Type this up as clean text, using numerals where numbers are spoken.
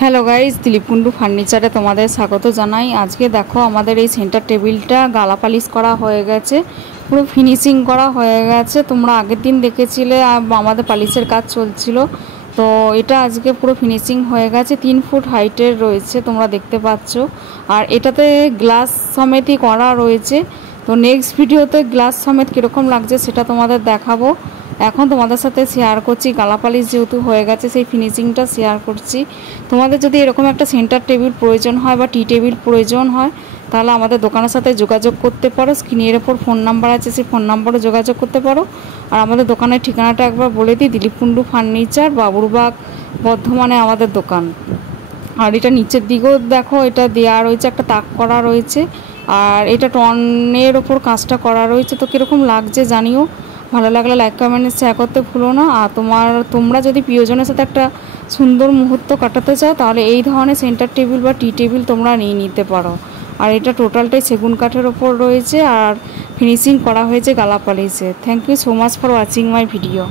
Hello guys, Dilip Kundu ফার্নিচারে তোমাদের স্বাগত জানাই। আজকে দেখো আমাদের এই সেন্টার টেবিলটা গালা পালিশ করা হয়ে গেছে, পুরো ফিনিশিং করা হয়ে গেছে। তোমরা আগের দিন দেখেছিলে আমাদের পালিশের কাজ চলছিল, তো এটা আজকে পুরো ফিনিশিং হয়ে গেছে। 3 ফুট হাইটের রয়েছে, তোমরা দেখতে পাচ্ছ। আর এটাতে গ্লাস সমেতই করা রয়েছে। তো নেক্সট ভিডিওতে গ্লাস সমেত কীরকম লাগছে সেটা তোমাদের দেখাবো। এখন তোমাদের সাথে শেয়ার করছি গালা পালিশ যেহেতু হয়ে গেছে সেই ফিনিশিংটা শেয়ার করছি। তোমাদের যদি এরকম একটা সেন্টার টেবিল প্রয়োজন হয় বা টি টেবিল প্রয়োজন হয় তাহলে আমাদের দোকানের সাথে যোগাযোগ করতে পারো। স্ক্রিনের ওপর ফোন নাম্বার আছে, সেই ফোন নাম্বারে যোগাযোগ করতে পারো। আর আমাদের দোকানের ঠিকানাটা একবার বলে দিই, দিলীপ কুন্ডু ফার্নিচার, বাবুরবাগ, বর্ধমানে আমাদের দোকান। আর এটা নিচের দিকেও দেখো, এটা দেওয়া রয়েছে, একটা তাক করা রয়েছে। আর এটা টনের ওপর কাজটা করা রয়েছে। তো কীরকম লাগছে জানিও। ভালো লাগলে লাইক কমেন্ট শেয়ার করতে ভুলো না। আর তোমরা যদি প্রিয়জনের সাথে একটা সুন্দর মুহূর্ত কাটাতে চাও তাহলে এই ধরনের সেন্টার টেবিল বা টি টেবিল তোমরা নিয়ে নিতে পারো। আর এটা টোটালটাই সেগুন কাঠের ওপর রয়েছে আর ফিনিশিং করা হয়েছে গালা পালিশে। Thank you so much for watching my video.